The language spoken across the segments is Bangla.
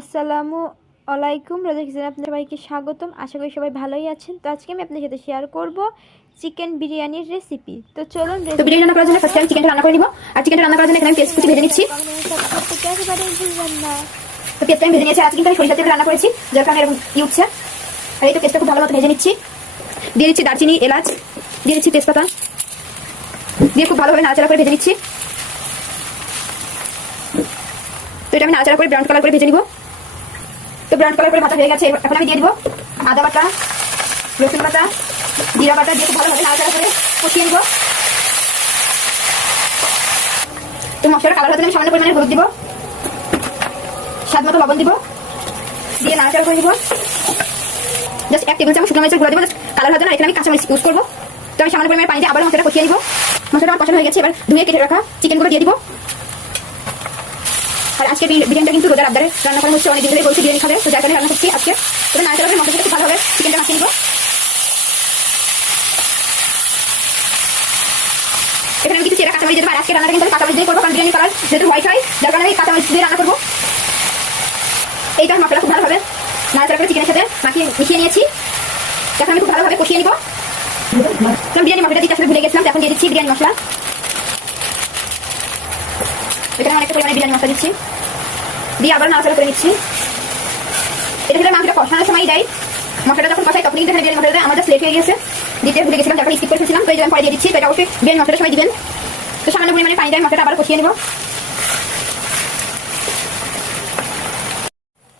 আসসালামু আলাইকুম। রাজা কিচেনে আপনাদের সবাইকে স্বাগতম। আশা করি সবাই ভালোই আছেন। তো আজকে আমি আপনাদের সাথে শেয়ার করব চিকেন বিরিয়ানির রেসিপি। তো চলুন বিরিয়ানি রান্না করার জন্য ফার্স্ট আমি চিকেনটা রান্না করে নিব। আর চিকেনটা রান্না করার জন্য এখানে আমি পেস্ট কুচি ভেজে নিচ্ছি। একেবারে ভুলবেন না। তো পেস্টটা আমি ভেজে নিয়েছি। আজকে কিন্তু আমি সরিষার তেলে রান্না করেছি, যার কারণে এরকম উঠছে। আর এই তো পেস্টটা খুব ভালো মতো ভেজে নিচ্ছি। দিয়ে দিচ্ছি দারচিনি, এলাচ, দিয়ে দিচ্ছি তেজপাতা, দিয়ে খুব ভালোভাবে নাড়াচাড়া করে ভেজে নিচ্ছি। তো এটা আমি নাড়াচাড়া করে ব্রাউন কালার করে ভেজে নিব। তো ব্রাউন কালার করে ভাজা হয়ে গেছে। এখন আমি দিয়ে দিব আদা বাটা, রসুন বাটা, জিরা বাটা দিয়ে খুব ভালোভাবে নাড়াচাড়া করে কষিয়ে নিব। তো মশলার কালার হতে আমি সামান্য পরিমাণে হলুদ দিব, স্বাদ মতো লবণ দিব, দিয়ে নাড়াচাড়া করে দিব। জাস্ট 1 টেবিল চামচ শুকনো মরিচের গুঁড়া দিব, কালার হতে না। এখানে আমি কাঁচামরিচ ইউজ করবো। তো আমি সামান্য পরিমাণে পানি দিয়ে আবার মশলাটা কষিয়ে নিব। মশলাটা আমার কষানো হয়ে গেছে। এবার ধুয়ে কেটে রাখা চিকেনগুলো দিয়ে দিব। আর আজকে বিরিয়ানিটা কিন্তু রোজার আবদারে রান্না করা হচ্ছে, অনেক দিন ধরে বলছি বিরিয়ানি খাবে, তো যার কারণে রান্না করছি আজকে। তবে নাড়াচাড়া করে মশলাটা খুব ভালোভাবে চিকেনটা মাখিয়ে নিব। এখানে আমি কিছু চেরা কাঁচামরিচ দিয়ে দেবো। আর আজকে রান্নাটা কিন্তু কাঁচামরিচ দিয়ে করবো, কারণ বিরিয়ানি কালার যেহেতু হোয়াইট হয়, যার কারণে আমি কাঁচামরিচ দিয়ে রান্না করবো। এইটা মশলা খুব ভালোভাবে নাড়াচাড়া করে চিকেনের সাথে মিশিয়ে নিয়েছি। এখন আমি খুব ভালোভাবে কষিয়ে নিব। বিরিয়ানি মশলাটা দিতে আসলে ভুলে গেছিলাম, এখন দিয়ে দিচ্ছি বিরিয়ানি মশলা। এখানে অনেকটা পরিমাণে বিরিয়ানি মশলা দিচ্ছি, দিয়ে আবার নাড়াচাড়া করে নিচ্ছি। এটা হলে মাংসটা কষানোর সময় দেয়। মশলাটা যখন কষাই তখন কিন্তু বিরিয়ানি মশলাটা আমার জাস্ট লেট হয়ে গেছে, দিতে ভুলে গেছিলাম, তারপরে স্কিপ করে ফেলছিলাম। তো এই যে আমি পরে দিয়ে দিচ্ছি। তো এটা অবশ্যই বিরিয়ানি মশলার সময় দিবেন। তো সামান্য পরিমাণে পানি দিয়ে মশলাটা আবার কষিয়ে নেব।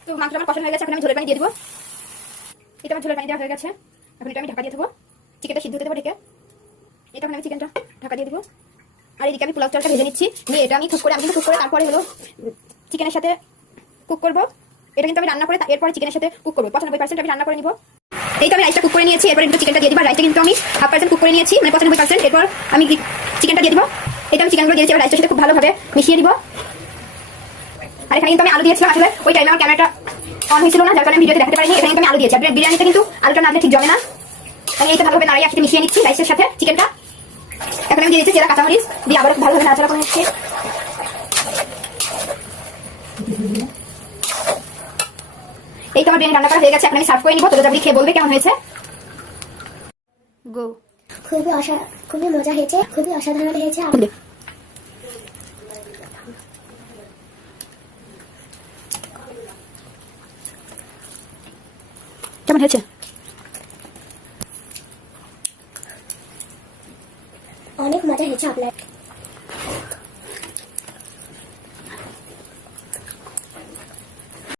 তো মাংসটা আমার কষানো হয়ে গেছে। এখন আমি ঝোলের পানি দিয়ে দেবো। এটা আমার ঝোলের পানি দেওয়া হয়ে গেছে। এখন এটা আমি ঢাকা দিয়ে দেবো, চিকেনটা সিদ্ধ হতে দেবো ঢেকে। এটা আমি চিকেনটা ঢাকা দিয়ে দেবো। আর এদিকে আমি পোলাও চালটা ভেজে নিচ্ছি। নিয়ে এটা আমি কুক করে তারপরে হলো চিকেনের সাথে কুক করবো। এটা কিন্তু আমি রান্না করে এরপরে চিকেনের সাথে কুক করবো। 95% আমি রান্না করে নিব। এই তো আমি রাইসটা কুক করে নিয়েছি। এরপর একটু চিকেনটা দিয়ে দিব। রাইসটা কিন্তু আমি 1/2% কুক করে নিয়েছি, মানে 95%। এরপর আমি চিকেনটা দিয়ে দিব। এটা আমি চিকেনগুলো দিয়েছি, এবার রাইসটার সাথে খুব ভালোভাবে মিশিয়ে দিব। আর এখানে কিন্তু আমি আলু দিয়েছিলাম। আসলে ওই টাইমে আমার ক্যামেরাটা অন হয়েছিল না, যার কারণে ভিডিওতে দেখাতে পারিনি। এখানে কিন্তু আমি আলু দিয়েছি। আপনার বিরিয়ানিতে কিন্তু আলুটা না দিলে ঠিক জমে না। আমি এইটা ভালোভাবে নাড়িয়ে একসাথে মিশিয়ে নিচ্ছি রাইসের সাথে চিকেনটা। এখন আমি দিয়ে দিচ্ছি চেরা কাঁচামরিচ, দিয়ে আবার ভালোভাবে নাড়াচাড়া করে নিচ্ছি। এই তো আমার বিরিয়ানি রান্না করা হয়ে গেছে। এখন আমি সার্ভ করে নিব। তো আপনি খেয়ে বলবে কেমন হয়েছে। গো খুবই মজা হয়েছে, খুবই অসাধারণ হয়েছে। কেমন হয়েছে? অনেক মজা হয়েছে আপনার।